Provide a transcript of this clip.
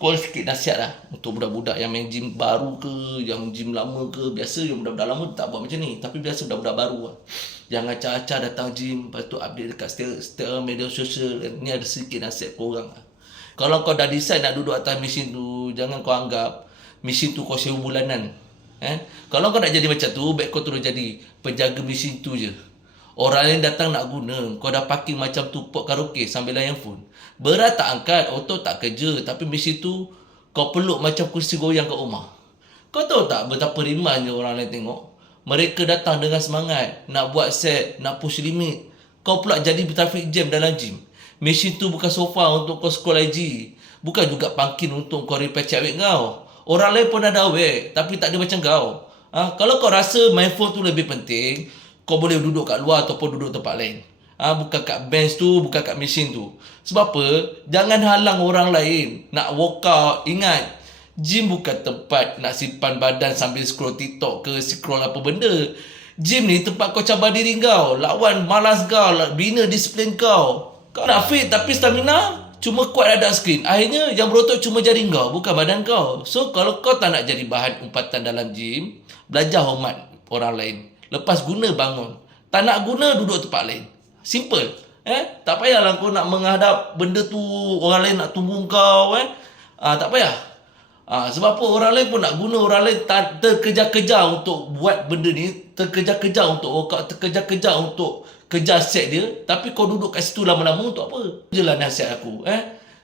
Call sikit nasihat lah untuk budak-budak yang main gym baru ke, yang gym lama ke. Biasa yang budak-budak lama tak buat macam ni, tapi biasa budak-budak baru lah. Jangan acah-acah datang gym, lepas tu update dekat setiap media sosial. Ni ada sikit nasihat korang lah. Kalau kau dah decide nak duduk atas mesin tu, jangan kau anggap mesin tu kau sewa bulanan. Kalau kau nak jadi macam tu, baik kau terus jadi penjaga mesin tu je. Orang lain datang nak guna, kau dah parking macam tu pot karaoke sambil layan phone. Berat tak angkat, otot tak kerja, tapi mesin tu kau peluk macam kursi goyang kat rumah. Kau tahu tak betapa rimanya orang lain tengok? Mereka datang dengan semangat, nak buat set, nak push limit. Kau pula jadi traffic jam dalam gym. Mesin tu bukan sofa untuk kau scroll IG. Bukan juga pangkin untuk kau repair cewek kau. Orang lain pun ada awet, tapi tak ada macam kau. Kalau kau rasa main phone tu lebih penting, kau boleh duduk kat luar ataupun duduk tempat lain. Bukan kat bench tu, bukan kat mesin tu. Sebab apa? Jangan halang orang lain nak workout. Ingat, gym bukan tempat nak simpan badan sambil scroll TikTok ke scroll apa benda. Gym ni tempat kau cabar diri kau, lawan malas kau, bina disiplin kau. Kau nak fit tapi stamina cuma kuat hadap skrin. Akhirnya yang berotot cuma jari kau, bukan badan kau. So kalau kau tak nak jadi bahan umpatan dalam gym, belajar hormat orang lain. Lepas guna bangun. Tak nak guna duduk tempat lain. Simple. Tak payahlah kau nak menghadap benda tu, orang lain nak tunggu kau. Tak payah. Sebab apa, orang lain pun nak guna, orang lain tak terkejar-kejar untuk buat benda ni, terkejar-kejar untuk workout, terkejar-kejar untuk kejar set dia, tapi kau duduk kat situ lama-lama untuk apa? Itulah nasihat aku.